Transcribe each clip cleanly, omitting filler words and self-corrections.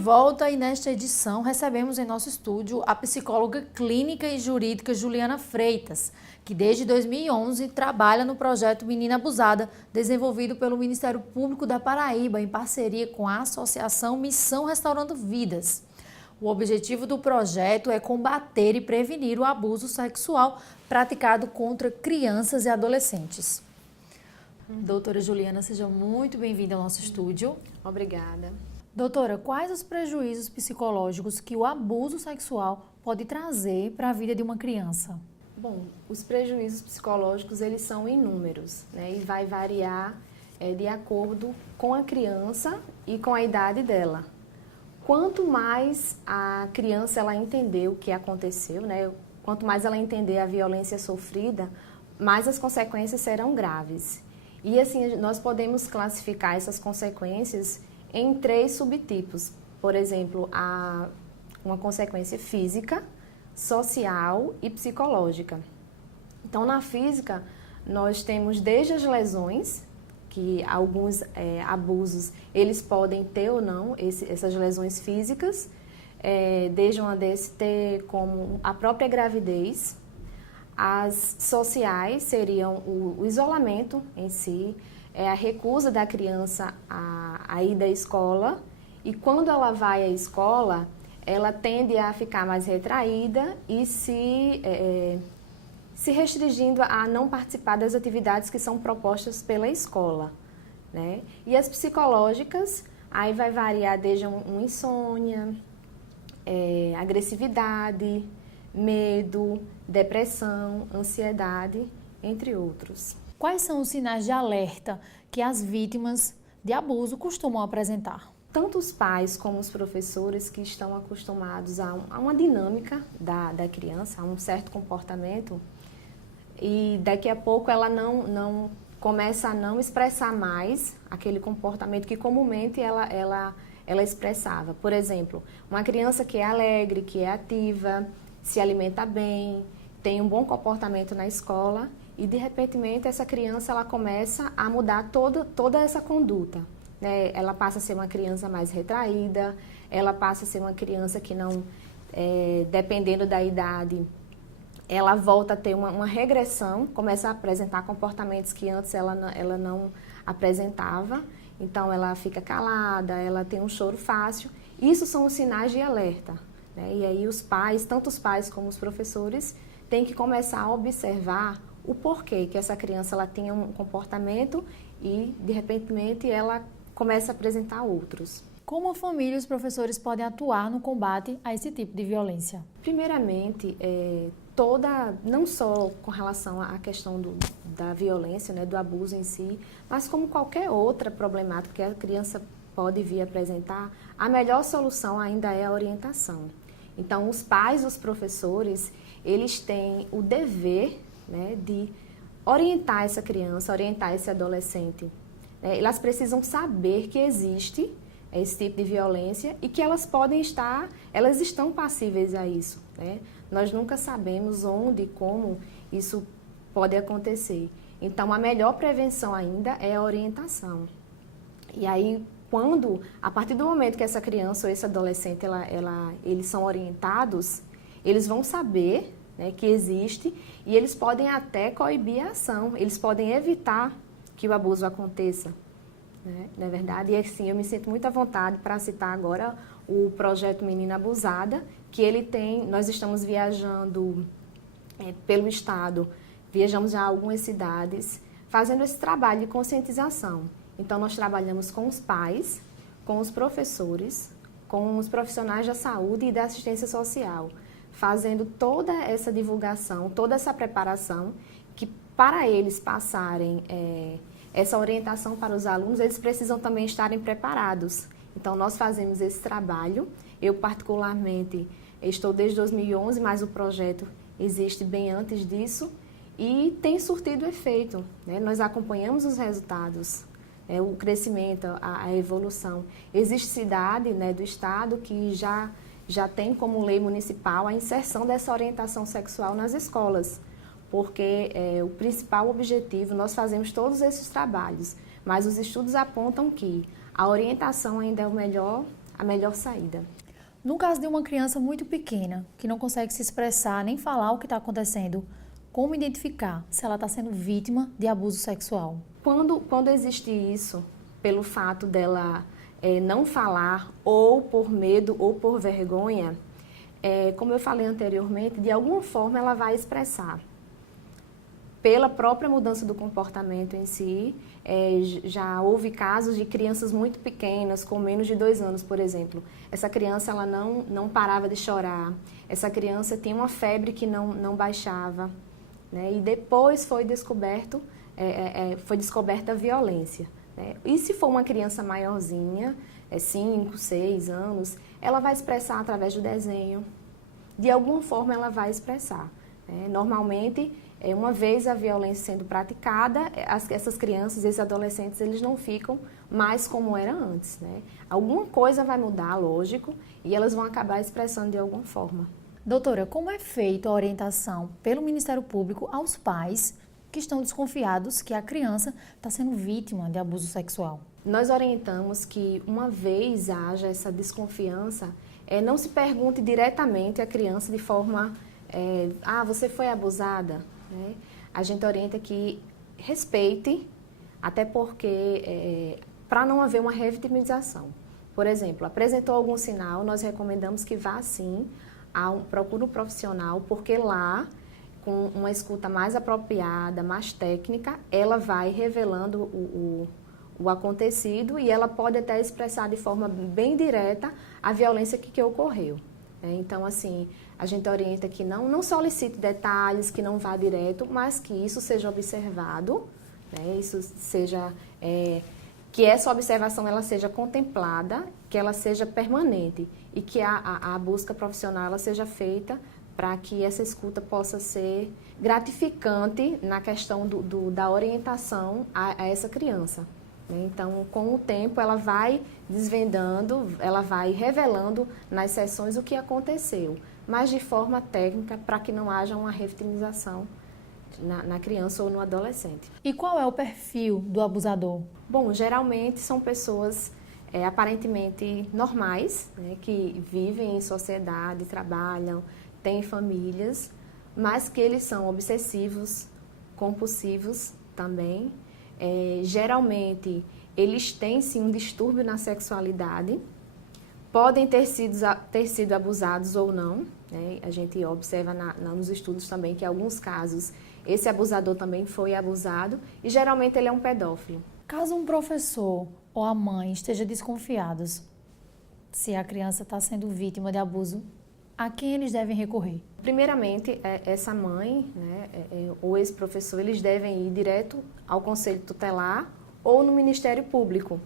volta e nesta edição recebemos em nosso estúdio a psicóloga clínica e jurídica Juliana Freitas, que desde 2011 trabalha no projeto Menina Abusada, desenvolvido pelo Ministério Público da Paraíba em parceria com a Associação Missão Restaurando Vidas. O objetivo do projeto é combater e prevenir o abuso sexual praticado contra crianças e adolescentes. Doutora Juliana, seja muito bem-vinda ao nosso estúdio. Obrigada. Doutora, quais os prejuízos psicológicos que o abuso sexual pode trazer para a vida de uma criança? Bom, os prejuízos psicológicos, eles são inúmeros, né? E vai variar de acordo com a criança e com a idade dela. Quanto mais a criança ela entender o que aconteceu, né? Quanto mais ela entender a violência sofrida, mais as consequências serão graves. E assim, nós podemos classificar essas consequências em 3 subtipos. Por exemplo, uma consequência física, social e psicológica. Então, na física, nós temos desde as lesões, que alguns abusos, eles podem ter ou não essas lesões físicas, desde uma DST, como a própria gravidez. As sociais seriam o isolamento em si, a recusa da criança a ir da escola, e quando ela vai à escola, ela tende a ficar mais retraída e se restringindo a não participar das atividades que são propostas pela escola, né? E as psicológicas, aí vai variar desde uma insônia, agressividade, medo, depressão, ansiedade, entre outros. Quais são os sinais de alerta que as vítimas de abuso costumam apresentar? Tanto os pais como os professores que estão acostumados a uma dinâmica da criança, a um certo comportamento, e daqui a pouco ela não começa a não expressar mais aquele comportamento que comumente ela expressava. Por exemplo, uma criança que é alegre, que é ativa, se alimenta bem, tem um bom comportamento na escola, e de repente essa criança ela começa a mudar toda essa conduta, né? Ela passa a ser uma criança mais retraída, ela passa a ser uma criança que não, dependendo da idade, ela volta a ter uma regressão, começa a apresentar comportamentos que antes ela não apresentava. Então ela fica calada, ela tem um choro fácil. Isso são os sinais de alerta, né? E aí os pais, tanto os pais como os professores, têm que começar a observar o porquê que essa criança ela tinha um comportamento e, de repente, ela começa a apresentar outros. Como a família e os professores podem atuar no combate a esse tipo de violência? Primeiramente, não só com relação à questão da violência, né, do abuso em si, mas como qualquer outra problemática que a criança pode vir apresentar, a melhor solução ainda é a orientação. Então, os pais, os professores, eles têm o dever, né, de orientar essa criança, orientar esse adolescente. Elas precisam saber que existe esse tipo de violência e que elas estão passíveis a isso, né? Nós nunca sabemos onde e como isso pode acontecer. Então, a melhor prevenção ainda é a orientação. E aí, a partir do momento que essa criança ou esse adolescente, eles são orientados, eles vão saber, né, que existe, e eles podem até coibir a ação, eles podem evitar que o abuso aconteça, né? Não é verdade? E assim, eu me sinto muito à vontade para citar agora o projeto Menina Abusada, que nós estamos viajando pelo estado, viajamos já a algumas cidades, fazendo esse trabalho de conscientização. Então, nós trabalhamos com os pais, com os professores, com os profissionais da saúde e da assistência social, fazendo toda essa divulgação, toda essa preparação, que para eles passarem essa orientação para os alunos, eles precisam também estarem preparados. Então, nós fazemos esse trabalho. Eu, particularmente, estou desde 2011, mas o projeto existe bem antes disso e tem surtido efeito, né? Nós acompanhamos os resultados, o crescimento, a evolução. Existe cidade, né, do estado que já tem como lei municipal a inserção dessa orientação sexual nas escolas, porque o principal objetivo, nós fazemos todos esses trabalhos, mas os estudos apontam que a orientação ainda é a melhor saída. No caso de uma criança muito pequena, que não consegue se expressar nem falar o que está acontecendo, como identificar se ela está sendo vítima de abuso sexual? Quando existe isso, pelo fato dela não falar, ou por medo ou por vergonha, como eu falei anteriormente, de alguma forma ela vai expressar. Pela própria mudança do comportamento em si, já houve casos de crianças muito pequenas, com menos de 2 anos, por exemplo. Essa criança ela não parava de chorar, essa criança tinha uma febre que não baixava, né? E depois foi descoberta a violência, né? E se for uma criança maiorzinha, 5, 6 anos, ela vai expressar através do desenho. De alguma forma ela vai expressar, né? Normalmente, uma vez a violência sendo praticada, essas crianças, esses adolescentes, eles não ficam mais como era antes, né? Alguma coisa vai mudar, lógico, e elas vão acabar expressando de alguma forma. Doutora, como é feita a orientação pelo Ministério Público aos pais que estão desconfiados que a criança está sendo vítima de abuso sexual? Nós orientamos que, uma vez haja essa desconfiança, não se pergunte diretamente à criança de forma, você foi abusada? Né? A gente orienta que respeite, até porque, para não haver uma revitimização. Por exemplo, apresentou algum sinal, nós recomendamos que vá sim, procure um profissional, porque lá, com uma escuta mais apropriada, mais técnica, ela vai revelando o acontecido e ela pode até expressar de forma bem direta a violência que ocorreu. Então, assim, a gente orienta que não solicite detalhes, que não vá direto, mas que isso seja observado, né? Isso seja, que essa observação ela seja contemplada, que ela seja permanente e que a busca profissional ela seja feita para que essa escuta possa ser gratificante na questão da orientação a essa criança. Então, com o tempo, ela vai desvendando, ela vai revelando nas sessões o que aconteceu, mas de forma técnica, para que não haja uma revitimização na criança ou no adolescente. E qual é o perfil do abusador? Bom, geralmente são pessoas aparentemente normais, né, que vivem em sociedade, trabalham, têm famílias, mas que eles são obsessivos, compulsivos também. Geralmente, eles têm sim um distúrbio na sexualidade, podem ter sido abusados ou não, né? A gente observa nos estudos também que em alguns casos esse abusador também foi abusado e geralmente ele é um pedófilo. Caso um professor ou a mãe esteja desconfiados se a criança está sendo vítima de abuso, a quem eles devem recorrer? Primeiramente, essa mãe, né, ou esse professor, eles devem ir direto ao Conselho Tutelar ou no Ministério Público.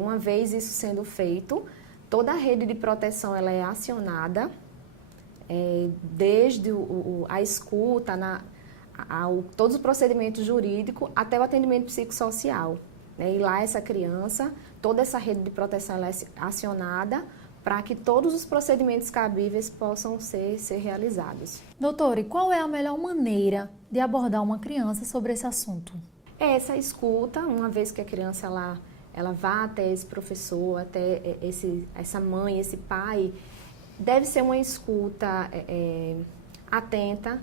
Uma vez isso sendo feito, toda a rede de proteção ela é acionada, desde a escuta, todos os procedimentos jurídicos até o atendimento psicossocial. E lá essa criança, toda essa rede de proteção ela é acionada para que todos os procedimentos cabíveis possam ser realizados. Doutora, e qual é a melhor maneira de abordar uma criança sobre esse assunto? Essa escuta, uma vez que a criança ela vá até esse professor, até essa mãe, esse pai, deve ser uma escuta atenta,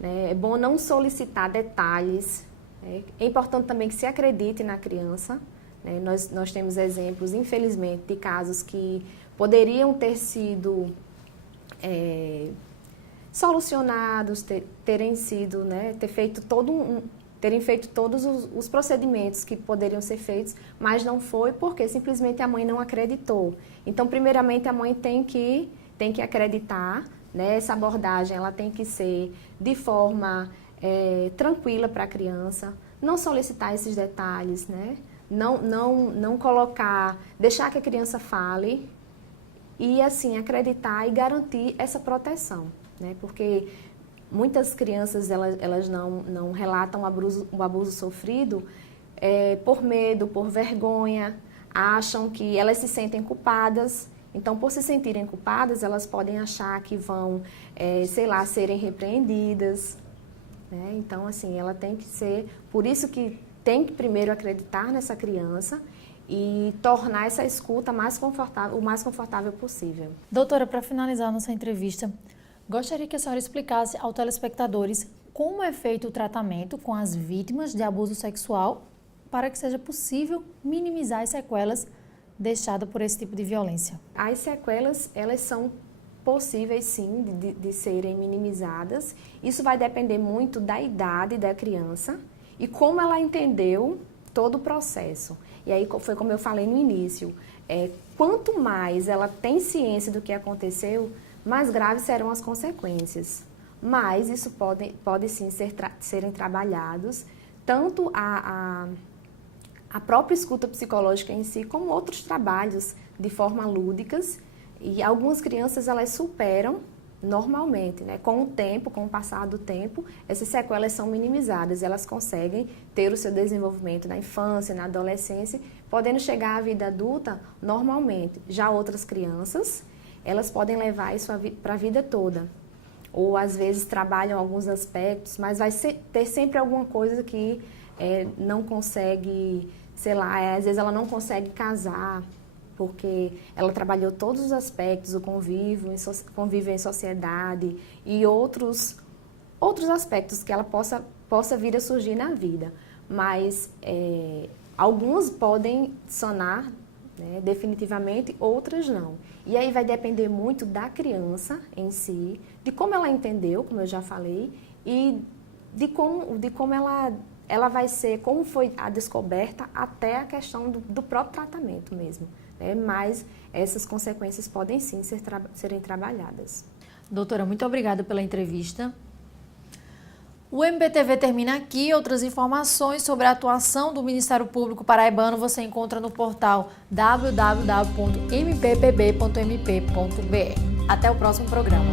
né? É bom não solicitar detalhes. É importante também que se acredite na criança. Né? Nós temos exemplos, infelizmente, de casos que poderiam ter sido solucionados, terem sido, né, terem feito todos os procedimentos que poderiam ser feitos, mas não foi porque simplesmente a mãe não acreditou. Então, primeiramente, a mãe tem que acreditar, né? Essa abordagem ela tem que ser de forma tranquila para a criança, não solicitar esses detalhes, né? Não colocar, deixar que a criança fale e, assim, acreditar e garantir essa proteção, né? Porque muitas crianças, elas não relatam o abuso sofrido por medo, por vergonha, acham que elas se sentem culpadas. Então, por se sentirem culpadas, elas podem achar que vão, serem repreendidas. Né? Então, assim, ela tem que ser... Por isso que tem que primeiro acreditar nessa criança e tornar essa escuta o mais confortável possível. Doutora, para finalizar nossa entrevista, gostaria que a senhora explicasse aos telespectadores como é feito o tratamento com as vítimas de abuso sexual para que seja possível minimizar as sequelas deixadas por esse tipo de violência. As sequelas, elas são possíveis sim de serem minimizadas. Isso vai depender muito da idade da criança e como ela entendeu todo o processo. E aí foi como eu falei no início, quanto mais ela tem ciência do que aconteceu, mais graves serão as consequências. Mas isso pode sim serem trabalhados, tanto a própria escuta psicológica em si, como outros trabalhos de forma lúdicas. E algumas crianças, elas superam normalmente, né? Com o tempo, com o passar do tempo, essas sequelas são minimizadas, elas conseguem ter o seu desenvolvimento na infância, na adolescência, podendo chegar à vida adulta normalmente. Já outras crianças, elas podem levar isso para a vida toda. Ou às vezes trabalham alguns aspectos, mas vai ter sempre alguma coisa que não consegue, sei lá, às vezes ela não consegue casar, porque ela trabalhou todos os aspectos, o convívio em sociedade e outros aspectos que ela possa vir a surgir na vida. Mas algumas podem sanar, né, definitivamente, outras não. E aí vai depender muito da criança em si, de como ela entendeu, como eu já falei, e de como ela vai ser, como foi a descoberta até a questão do próprio tratamento mesmo. Mas essas consequências podem sim serem trabalhadas. Doutora, muito obrigada pela entrevista. O MPTV termina aqui. Outras informações sobre a atuação do Ministério Público Paraibano você encontra no portal www.mpbb.mp.br. Até o próximo programa.